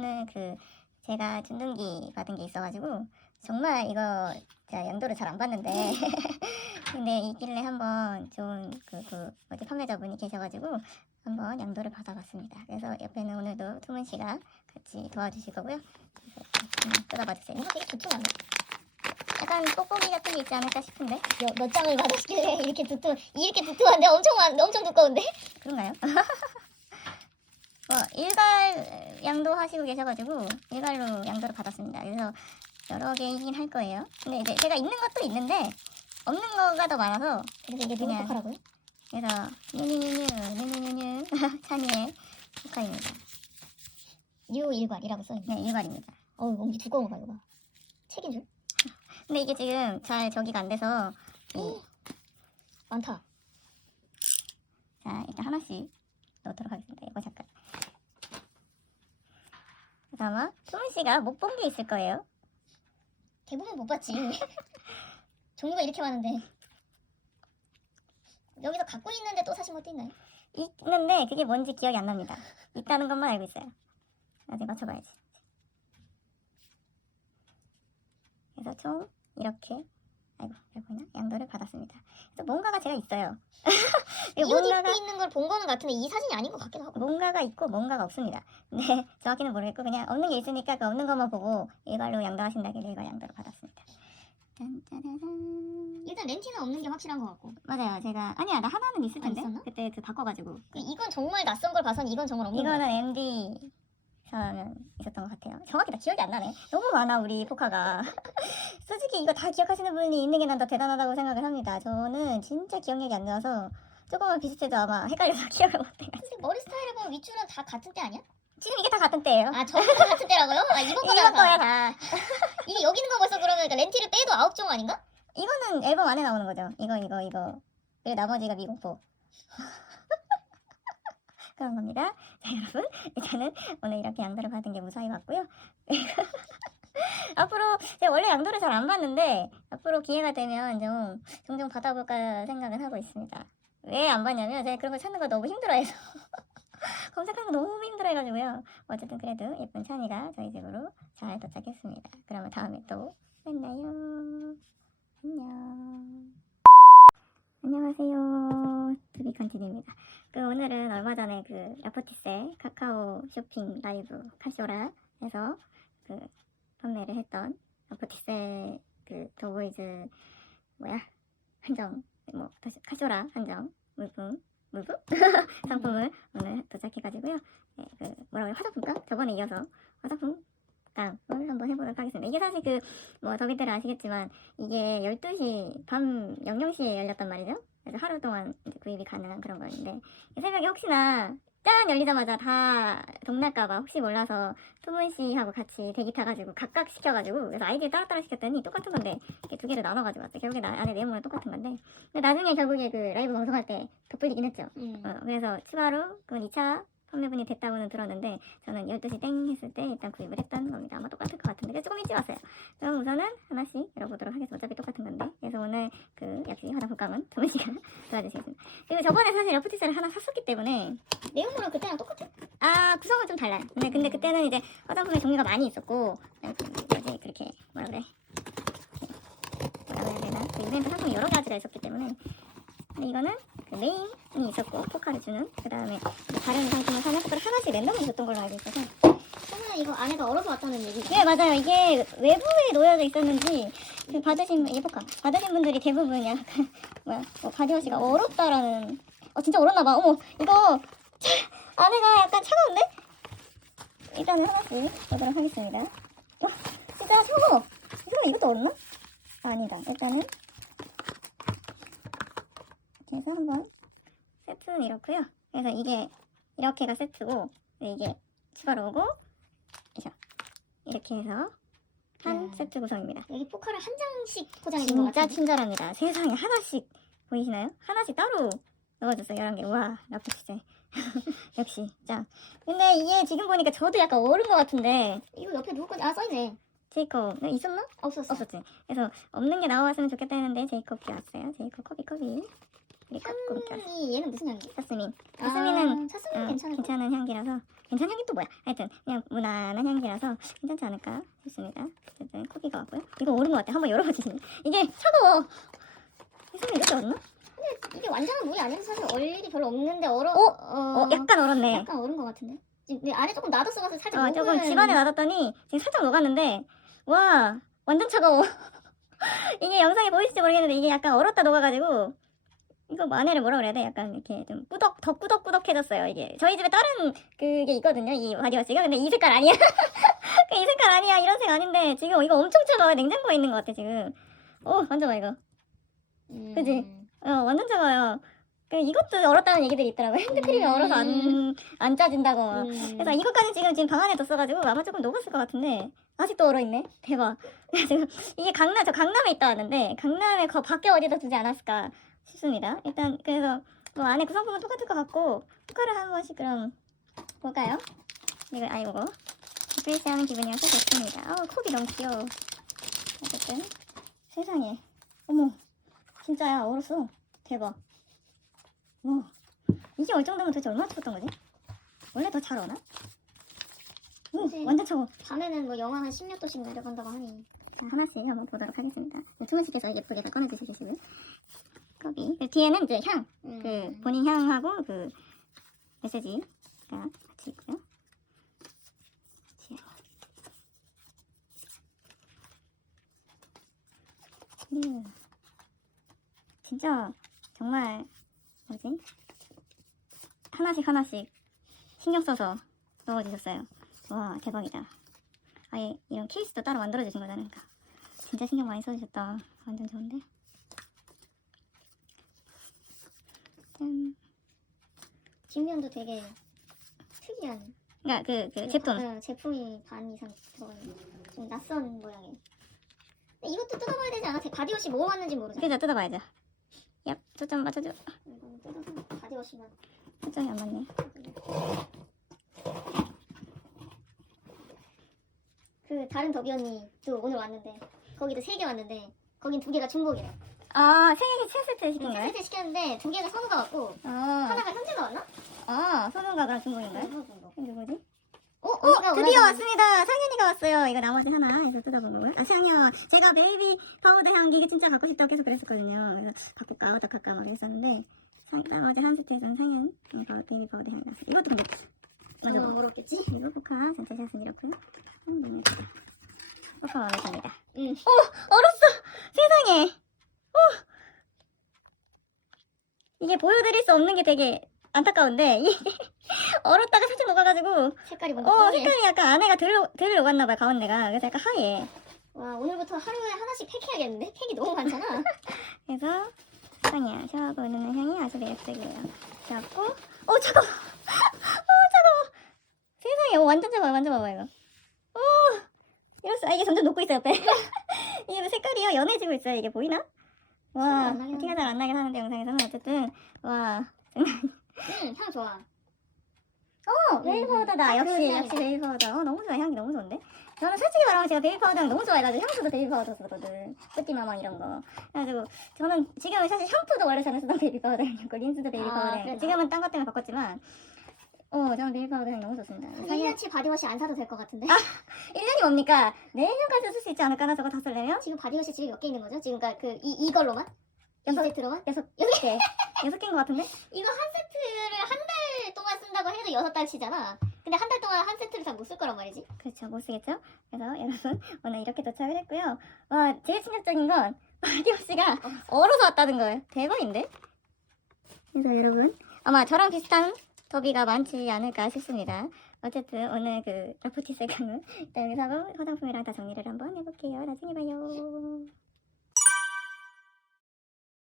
오늘 그 제가 준등기 받은 게 있어가지고 정말 이거 제가 양도를 잘안 받는데 근데 있길래 한번 좋은 그, 그 뭐지 판매자분이 계셔가지고 한번 양도를 받아봤습니다. 그래서 옆에는 오늘도 투문 씨가 같이 도와주실 거고요. 뜯어봐 주세요. 뭔가 되게 두툼한데? 약간 뽁뽁이 같은 게 있지 않을까 싶은데 몇, 몇 장을 받으시길래 이렇게 두툼, 이렇게 두툼한데? 엄청, 많- 엄청 두꺼운데? 그런가요? 뭐일 괄 양도 하시고 계셔가지고 일괄로 양도를 받았습니다. 그래서 여러 개이긴 할 거예요. 근데 이제 제가 있는 것도 있는데 없는 거가 더 많아서 그래서 이게 누구 그냥. 포카라고요? 그래서 뉴뉴뉴뉴 뉴뉴뉴뉴 찬이의 축하입니다. 뉴 일괄이라고 써있네. 네 일괄입니다. 어우, 엄청 두꺼운 거 봐, 이거 봐. 책인 줄? 근데 이게 지금 잘 저기가 안 돼서 이, 많다. 자 일단 하나씩 넣도록 하겠습니다. 이거 잠깐. 아마 소은 씨가 못 본 게 있을 거예요. 대부분 못 봤지. 종류가 이렇게 많은데. 여기서 갖고 있는데 또 사신 것도 있나요? 있는데 그게 뭔지 기억이 안 납니다. 있다는 것만 알고 있어요. 나중에 맞춰봐야지. 그래서 총 이렇게 아이고 잘 보이나 양도를 받았습니다. 그래서 뭔가가 제가 있어요. 이 옷 뭔가가 입고 있는 걸 본 거는 같은데 이 사진이 아닌 것 같기도 하고. 뭔가가 있고 뭔가가 없습니다. 근데 정확히는 모르겠고 그냥 없는 게 있으니까 그 없는 것만 보고 이걸로 양도하신다길래 이걸 양도를 받았습니다. 짠짜라란. 일단 렌티는 없는 게 확실한 것 같고. 맞아요. 제가 아니야 나 하나는 있을 아, 텐데 있었나? 그때 그 바꿔가지고 그 이건 정말 낯선 걸 봐선 이건 정말 없는 거 이거는 MD 사면 있었던 것 같아요. 정확히 다 기억이 안 나네. 너무 많아 우리 포카가. 솔직히 이거 다 기억하시는 분이 있는 게 난 더 대단하다고 생각을 합니다. 저는 진짜 기억력이 안 좋아서 조금만 비슷해도 아마 헷갈려서 기억을. 근데 머리 스타일을 보면 윗줄은 다 같은 때 아니야? 지금 이게 다 같은 때예요. 아 전부 다 같은 때라고요? 아 이번 거야 이거 거야 다. 이게 여기 있는 거 벌써 그러면 그러니까 렌티를 빼도 아홉 종 아닌가? 이거는 앨범 안에 나오는 거죠. 이거 이거 이거. 그리고 나머지가 미공포. 그런 겁니다. 자 여러분 일단은 오늘 이렇게 양도를 받은 게 무사히 받고요. 앞으로 제가 원래 양도를 잘안 받는데 앞으로 기회가 되면 좀 종종 받아볼까 생각은 하고 있습니다. 왜안 받냐면 제가 그런 걸 찾는 거 너무 힘들어해서 검색하는 거 너무 힘들어해가지고요. 어쨌든 그래도 예쁜 찬이가 저희 집으로 잘 도착했습니다. 그러면 다음에 또 만나요. 안녕. 안녕하세요. 두비컨틴입니다. 그 오늘은 얼마 전에 그 라포티세 카카오 쇼핑 라이브 카쇼라 해서 그 판매를 했던 라포티세 그 더보이즈 뭐야 한정 뭐 카쇼라 한정 물품 물품 상품을 오늘 도착해가지고요. 네, 그 뭐라고 해요 화장품가 저번에 이어서 화장품 을 한번 해보도록 하겠습니다. 이게 사실 그 뭐 더비들 아시겠지만 이게 12시 밤 00시에 열렸단 말이죠. 그래서 하루 동안 구입이 가능한 그런 거였는데 새벽에 혹시나 짠 열리자마자 다 동날까봐 혹시 몰라서 투문 씨하고 같이 대기 타가지고 각각 시켜가지고 그래서 아이디를 따로따로 시켰더니 똑같은 건데 이렇게 두 개를 나눠가지고 왔어요. 결국에 나, 안에 내용은 똑같은 건데 근데 나중에 결국에 그 라이브 방송할 때 덧불리긴 했죠. 음. 어, 그래서 추가로 그건 2차 판매분이 됐다고는 들었는데 저는 12시 땡 했을 때 일단 구입을 했던 겁니다. 아마 똑같을 것 같은데 그래서 조금 일찍 왔어요. 그럼 우선은 하나씩 열어보도록 하겠습니다. 어차피 똑같은 건데 그래서 오늘 그 역시 화장품 감은 도문 씨가 도와주시겠습니다. 그리고 저번에 사실 러프티스를 하나 샀었기 때문에 내용물은 그때랑 똑같아? 아 구성은 좀 달라요. 근데 근데 그때는 이제 화장품의 종류가 많이 있었고 뭐지 그렇게 뭐라 그래 뭐라 그래야 되나 그 이벤트 상품이 여러 가지가 있었기 때문에 근데 이거는 그 메인이 있었고 포카를 주는. 그 다음에 다른 상품을 사면 그걸 하나씩 랜덤으로 줬던 걸로 알고 있어서. 그러면 이거 안에가 얼어서 왔다는 얘기가 네 맞아요. 이게 외부에 놓여져 있었는지 그 받으신 이게 포카. 받으신 분들이 대부분 약간 뭐야 뭐 바디워시가 얼었다라는 어 진짜 얼었나 봐. 어머 이거 안에가 약간 차가운데? 일단은 하나씩 보도록 하겠습니다. 와 진짜 차가워. 설마 이것도 얼었나? 아니다. 일단은 이렇게 해서 한번 세트는 이렇고요 그래서 이게 이렇게가 세트고 이게 추가로 오고 이렇게 해서 한 음. 세트 구성입니다 여기 포카를 한 장씩 포장해 준것 진짜 같은데 친절합니다. 세상에 하나씩 보이시나요? 하나씩 따로 넣어줬어요. 이런 게. 와, 라프시제. 역시 짱. 근데 이게 지금 보니까 저도 약간 얼은 것 같은데 이거 옆에 누구 거지? 아 써있네 제이콥 네, 있었나? 없었어 없었지. 그래서 없는 게 나왔으면 좋겠다 했는데 제이콥이 왔어요. 제이콥 커비 커비. 꼼꼼 향이 얘는 무슨 향이지? 사스민 사스민은 아, 사스민 어, 같아. 괜찮은 향기라서 괜찮은 향기 또 뭐야? 하여튼 그냥 무난한 향기라서 괜찮지 않을까 싶습니다. 어쨌든 코비가 왔고요. 이거 오른 것 같아. 한번 열어보시지. 이게 차가워. 이 소리 이렇게 왔나? 이게 완전한 물이 아니라서 사실 얼 일이 별로 없는데 얼어. 어? 어, 어, 약간 얼었네. 약간 얼은 것 같은데. 지금 내 안에 조금 놔뒀어가지고 살짝. 어, 조금 녹은- 집안에 놔뒀더니 지금 살짝 녹았는데 와 완전 차가워. 이게 영상에 보이실지 모르겠는데 이게 약간 얼었다 녹아가지고 이거 마늘을 뭐라 그래야 돼? 약간 이렇게 좀 꾸덕 더 꾸덕꾸덕해졌어요 이게 저희 집에 다른 그게 있거든요 이 바디워시가 근데 이 색깔 아니야 그이 색깔 아니야 이런 색 아닌데 지금 이거 엄청 차가워요 냉장고에 있는 것 같아 지금 오 만져봐 이거 음. 그지? 어 완전 차가워요 그 이것도 얼었다는 얘기들이 있더라고요 핸드크림이 음. 얼어서 안, 안 짜진다고 막. 음. 그래서 이것까지 지금 지금 방 안에 뒀어가지고 아마 조금 녹았을 것 같은데 아직도 얼어있네 대박 지금 이게 강남 저 강남에 있다 왔는데 강남에 거 밖에 어디다 두지 않았을까 싶습니다 일단 그래서 뭐 안에 구성품은 똑같을 것 같고 효과를 한 번씩 그럼 볼까요? 이거 아이고 프레시하는 기분이어서 좋습니다 어 컵이 너무 귀여워 어쨌든 세상에 어머 진짜야 얼었어 대박 와 이게 얼 정도면 도대체 얼마나 추웠던 거지? 원래 더잘 오나? 오. 완전 차워. 밤에는 뭐 영하 한 10몇 도씩 내려간다고 하니. 자, 하나씩 한번 보도록 하겠습니다. 투원 씨께서 예쁘게 다 꺼내주시겠어요? 컵이. 그 뒤에는 이제 향, 음. 그 본인 향하고 그 메시지가 같이 있고요. 음. 진짜 정말 뭐지? 하나씩 하나씩 신경 써서 넣어주셨어요. 와 대박이다. 아예 이런 케이스도 따로 만들어주신 거잖아요. 그러니까. 진짜 신경 많이 써주셨다. 완전 좋은데? 짠. 뒷면도 되게 특이한. 그러니까 그, 그 제품. 어, 제품이 반 이상 들어가 있는. 좀 낯선 모양의. 근데 이것도 뜯어봐야 되지 않아? 제 바디워시 뭐 왔는지 모르잖아. 그자 뜯어봐야죠. 얍, 초점 맞춰줘. 이거는 뜯어서 바디워시만. 초점이 안 맞네. 그 다른 더비 언니도 오늘 왔는데 거기도 세 개 왔는데 거긴 두 개가 중복이래. 아, 생일 세 세트 시킨 거예요? 세트 시켰는데 두 개가 선우가 왔고 아, 하나가 현재가 왔나? 아, 소문가 그랑 중국인가요? 어, 누구지? 어, 어, 드디어 왔습니다. 상현이가 왔어요. 이거 나머지 하나 해서 뜯어본 거고요. 아, 상현. 제가 베이비 파우더 향기 이게 진짜 갖고 싶다고 계속 그랬었거든요. 그래서 바꿀까, 어떡할까 막 했었는데, 상, 나머지 한 세트에서는 상현, 이거 베이비 파우더 향이 났어요. 이것도 근데, 먼저 너무 봐. 어렵겠지? 이거 포카, 전체 샷은 이렇고요. 음, 너무 예쁘다. 포카 마음에 듭니다. 응. 얼었어! 세상에! 어! 이게 보여드릴 수 없는 게 되게 안타까운데, 얼었다가 살짝 녹아가지고, 색깔이 뭔가 어. 색깔이 약간 안에가 덜, 덜 녹았나봐요, 가운데가. 그래서 약간 하얘. 와 오늘부터 하루에 하나씩 팩해야겠는데? 팩이 너무 많잖아. 그래서, 향이야. 샤워하고 오는 향이 아주 매력적이에요. 그래갖고, 어, 차가워! 어, 차가워! 세상에, 어, 완전 차가워, 완전 봐봐, 이거. 어, 이럴 수, 아, 이게 점점 녹고 있어, 옆에. 이게 색깔이요, 연해지고 있어요. 이게 보이나? 와, 티가 잘 안 나긴 하는데, 영상에서는. 어쨌든, 와. 응, 향 좋아. 어, 베이비 파우더다. 아, 역시, 그 역시 베이비 파우더. 어, 너무 좋아. 향이 너무 좋은데? 저는 솔직히 말하면 제가 베이비 파우더 향 너무 좋아해가지고 향수도 베이비 파우더 쓰거든. 뿌띠마망 이런 거. 그래가지고 저는 지금은 사실 샴푸도 원래 저는 쓰던 베이비 파우더 향이었고 린스도 베이비 아, 파우더 향. 그래요? 지금은 딴 것 때문에 바꿨지만 어, 저는 파우더 향 너무 좋습니다. 한 상현 1년치 바디워시 안 사도 될 것 같은데? 1년이 뭡니까? 내년까지 쓸 수 있지 않을까? 나 저거 다 쓸려면? 지금 바디워시 집에 몇개 있는 거죠? 지금 그러니까 그 이, 이걸로만? 이 여섯- 세트로만? 여섯, 여섯 개. 여섯 개인 것 같은데? 이거 한 세트를 한 달 동안 쓴다고 해도 여섯 달치잖아. 근데 한 달 동안 한 세트를 다 못 쓸 거란 말이지. 그렇죠. 못 쓰겠죠? 그래서 여러분 오늘 이렇게 도착을 했고요. 와 제일 충격적인 건 마디오 씨가 얼어서 왔다는 거예요. 대박인데? 그래서 여러분 아마 저랑 비슷한 더비가 많지 않을까 싶습니다. 어쨌든 오늘 그 라포티 세강은 일단 여기서 화장품이랑 다 정리를 한번 해볼게요. 나중에 봐요.